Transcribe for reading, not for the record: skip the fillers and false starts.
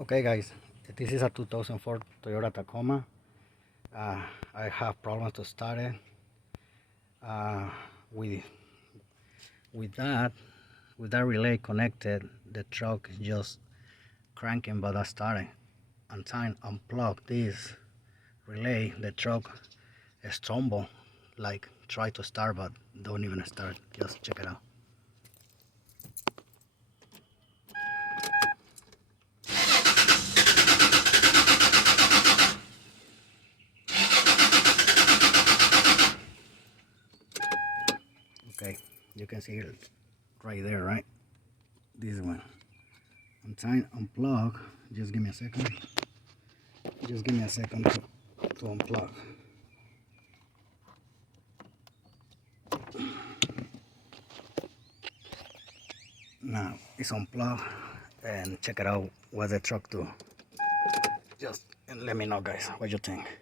Okay guys, this is a 2004 Toyota Tacoma. I have problems to start it. Uh, with with that with that relay connected, the truck is just cranking but not starting. Until I unplug this relay, the truck stumble, like try to start but don't even start. Just check it out. Okay, you can see it right there, right? This one. Until unplug, just give me a second. Just give me a second to unplug. Now it's unplugged and check it out what the truck do. Just let me know guys what you think.